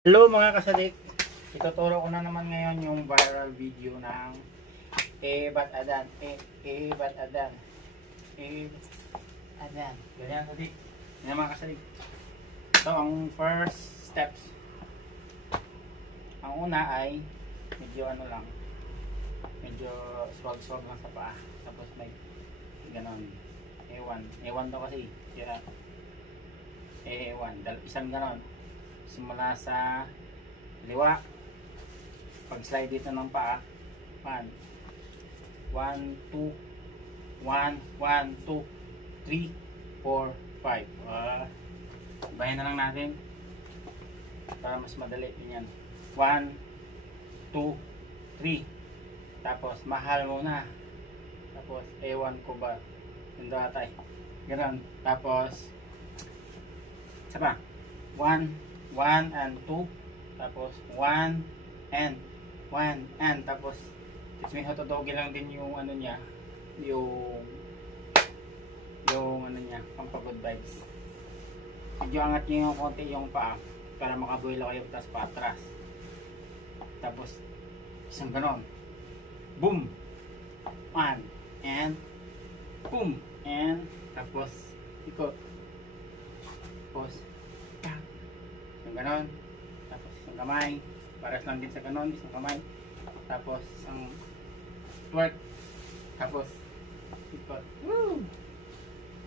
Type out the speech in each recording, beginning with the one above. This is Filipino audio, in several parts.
Hello mga kasadik, ituturo ko na naman ngayon yung viral video ng Ba't Adan, Ba't Adan, Adan. Ganyan kasadik, ganyan mga kasadik. So ang first steps, ang una ay medyo ano lang, medyo swag-swag lang sa paa. Tapos may ganon, ewan daw kasi, kaya isang ganon. Simula sa liwa, pag slide dito ng paa, 1, 2, 1, 1, 2, 3, 4, 5. Bayan na lang natin para mas madali din yan. 1, 2, 3. Tapos mahal muna. Tapos ewan ko ba yung datay. Ganun. Tapos isa pa, 1 and 2, tapos 1 and tapos may hotodogi lang din yung ano niya, yung ano niya, pampagod vibes. Medyo angat niyo yung konti yung paa para makabuelo kayo tas patras. Tapos isang ganon, boom, 1 and boom, and tapos ikot, tapos ganon, tapos isang kamay, pares lang din sa ganon, isang kamay, tapos isang twerk, tapos ikot, woo!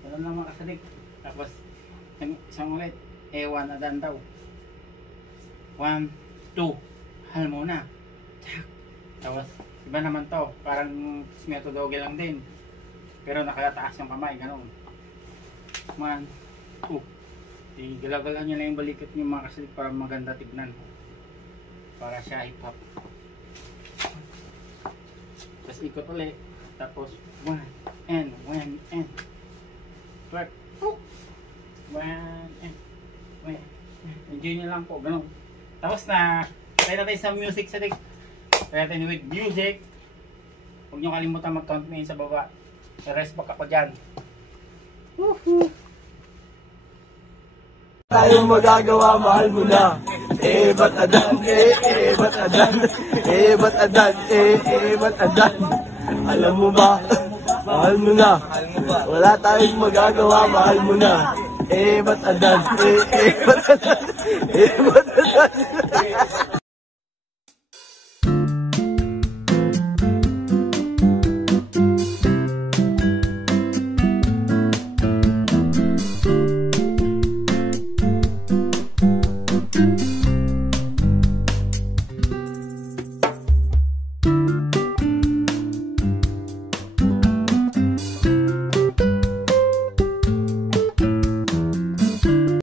Ganon lang mga kasadik. Tapos isang ulit, ewan adan daw, 1, 2, hal muna, tapos iba naman to, parang methodology lang din, pero nakataas yung kamay, ganon, 1, 2. Galaw-galaw nyo lang yung balikat nyo mga kasadik para maganda tignan, para siya hip hop. Tapos ikot ulit, tapos 1 and twerk, 1 and enjoy nyo lang po, ganun. Tapos na try natin sa music sadik, try natin with music. Huwag nyo kalimutan mag-count me sa baba, rest back ako dyan. Woohoo! Tayong magagawa, mahal mo na. Ba't Adan, Ba't Adan, Ba't Adan, Ba't Adan. Alam mo ba, mahal mo na. Wala tayong magagawa, mahal mo na. Ba't Adan, Ba't Adan, Ba't Adan.